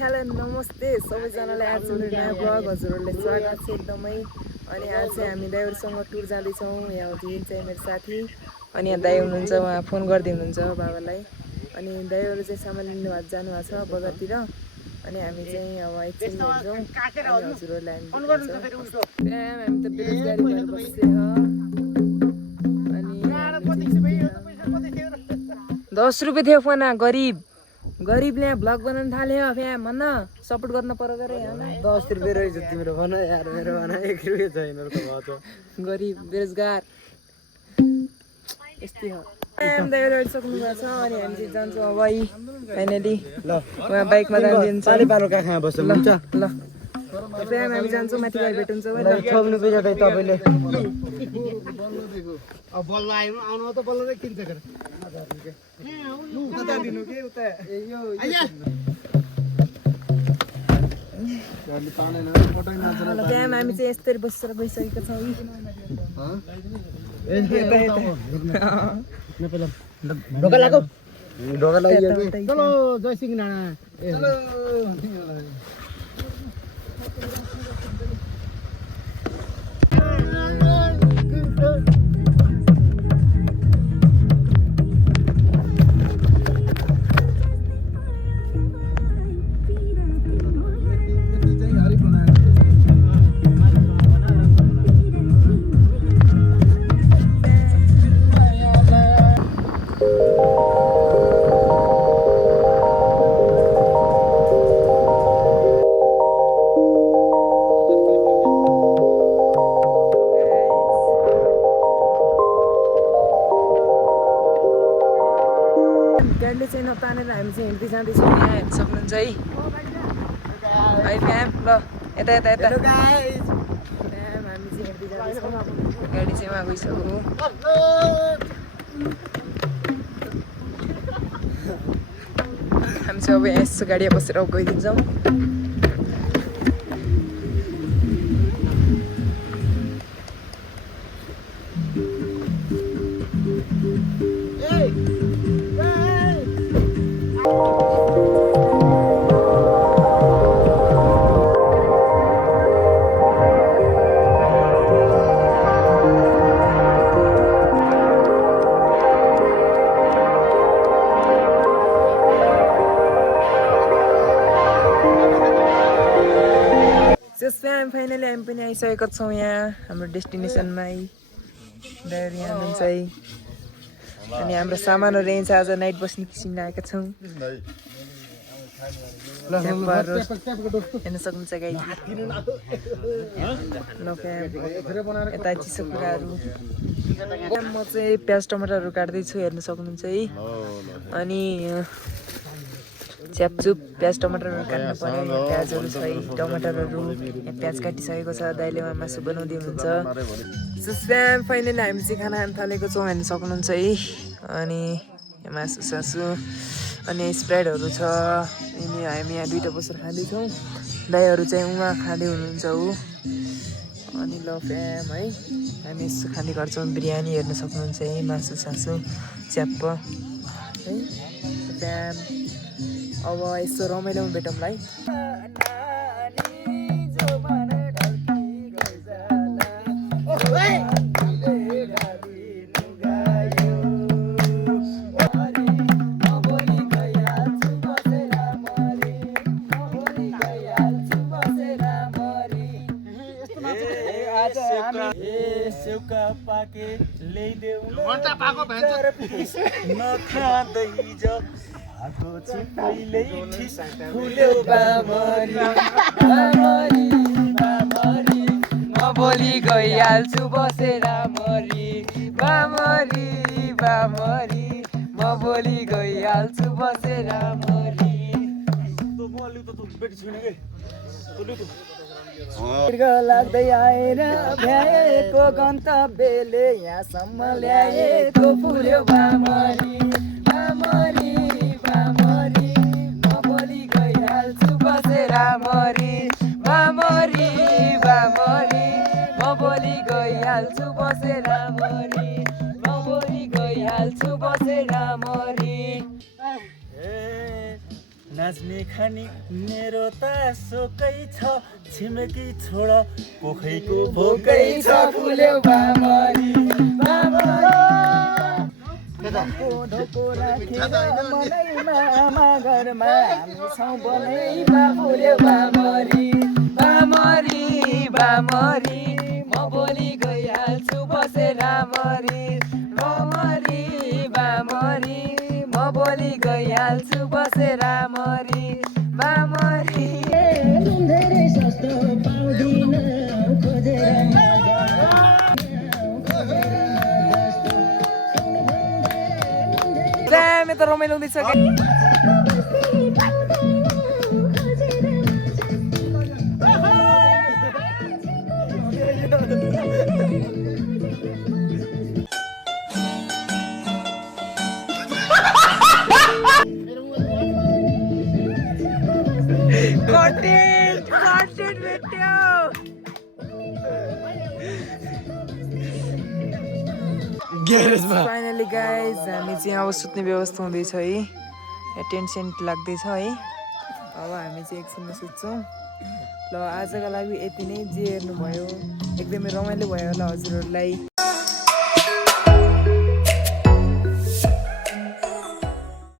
Hello नमस्ते सबैजनालाई आज मेरो नयाँ ब्लग हजुरहरूले स्वागत छ एकदमै। अनि आज चाहिँ हामी दाइहरूसँग टुर जाँदैछौँ। यहाँ हुनुहुन्छ चाहिँ मेरो साथी अनि यहाँ दाइ हुनुहुन्छ, उहाँ फोन गर्दै हुनुहुन्छ बाबालाई। अनि दाइहरू चाहिँ सामान लिनु जानुभएको छ बजारतिर। अनि हामी चाहिँ अब एकछिन हिँड्छौँ हजुरहरूलाई हामी त बेरोजगारी भएर बसेछ। अनि 10 रुपियाँ थियो फोन गरीबले ब्लग बनाउन थाल्यो। फ्याम भन्न सपोर्ट गर्न पर्यो गरे 10 रुपियाँ रहेछ तिम्रो भन यार, मेरो भन 1 रुपियाँ छैन त भयो त। गरिब बेरोजगार यस्तै हो। दाइहरू सक्नु भएको छ अनि हामी चाहिँ जान्छौँ अब फाइनली। ल उहाँ बाइकमा जान्छ पानी पारो काखा बस्छ हुन्छ। ल फ्याम हामी जान्छौँ माथि गएर भेट हुन्छ है। छोग्नु पेज त तपाईले अब बल्ल आउनु आउनु त बल्ल नै किन्छ गरे उता दिनु के उता यो आइया गाडी पानी न फोटो नाच्न। ल फ्याम हामी चाहिँ यस्तरी बसेर गइसकेका छौँ। ढोका लाग्यो चलो जय सिंह नाना चलो। गाडीले चाहिँ नतानेर हामी चाहिँ हिँड्दै जाँदैछौँ। यहाँ हेर्न सक्नुहुन्छ है फ्याम। ल यता यता यता फ्याम हामी चाहिँ हिँड्दै जाँदैछौँ। गाडी चाहिँ उहाँ गइसक्यो। हामी चाहिँ अब यहाँ यसो गाडीमा बसेर गइदिन्छौँ। फाइनली हामी पनि आइसकेका छौँ यहाँ हाम्रो डेस्टिनेसनमा है। दाइहरू यहाँ हुनुहुन्छ है। अनि हाम्रो सामानहरू यहाँ आज नाइट बस्ने किसिमले आएका छौँ। हेर्न सक्नुहुन्छ गाई। ल फ्याम यता चिसो कुराहरू। म चाहिँ प्याज टमाटरहरू काट्दैछु हेर्न सक्नुहुन्छ है। अनि च्यापचुप प्याज टमाटरहरू काट्नु पर्यो। यहाँ प्याजहरू छ है, टमाटरहरू। यहाँ प्याज काटिसकेको छ, दाइले उहाँ मासु बनाउँदै हुनुहुन्छ। स्याम फाइनली हामी चाहिँ खाना खान थालेको छौँ हेर्न सक्नुहुन्छ है। अनि यहाँ मासु सासु अनि स्प्राइडहरू छ। अनि हामी यहाँ दुइटा बसेर खाँदैछौँ। दाइहरू चाहिँ उहाँ खाँदै हुनुहुन्छ हो। अनि ल फ्याम है हामी यसो खाँदै गर्छौँ। बिरयानी हेर्न सक्नुहुन्छ है, मासु सासु च्याप्प है फ्याम। अब यसो रमाइलो भेटौँला है। सेउका पाके ल्याइदेऊ नखाँदै जो आको चिप्लीले ठिस फुल्यो बामरी बामरी बामरी म भोलि गइहाल्छु बसेर मरी बामरी बामरी म भोलि गइहाल्छु बसेर मरी। लाग्दै आएर भ्याएको गन्तव्यले यहाँसम्म ल्याएको फुल्यो बामरी बामरी बामरी म भोलि गइहाल्छु बसेर मरी बामरी बामरी म भोलि गइहाल्छु बसेर मरी म भोलि गइहाल्छु बसेर मरी। नाच्ने खानी मेरो त सोकै छ छिमेकी छोड पोखैको भोकै छ फुल्यो बामरी ढोको राखेर मनैमा आमा घरमा हामी छौँ बनैमा फुल्यो बामरी बामरी बामरी म भोलि गइहाल्छु बसेर रामरी बामरी बामरी म भोलि गइहाल्छु बसेर रामरी बामरी धेरै सस्तो पाउँदिन खोजेर दामी त रमाइलो हुँदैछ कि कन्टेन्ट कन्टेन्ट भेट्यो फाइनली गाइज हामी चाहिँ अब सुत्ने व्यवस्था हुँदैछ है यहाँ टेन्ट सेन्ट लाग्दैछ है अब हामी चाहिँ एकछिनमा सुत्छौँ ल आजको लागि यति नै जे हेर्नुभयो एकदमै रमाइलो भयो होला हजुरहरूलाई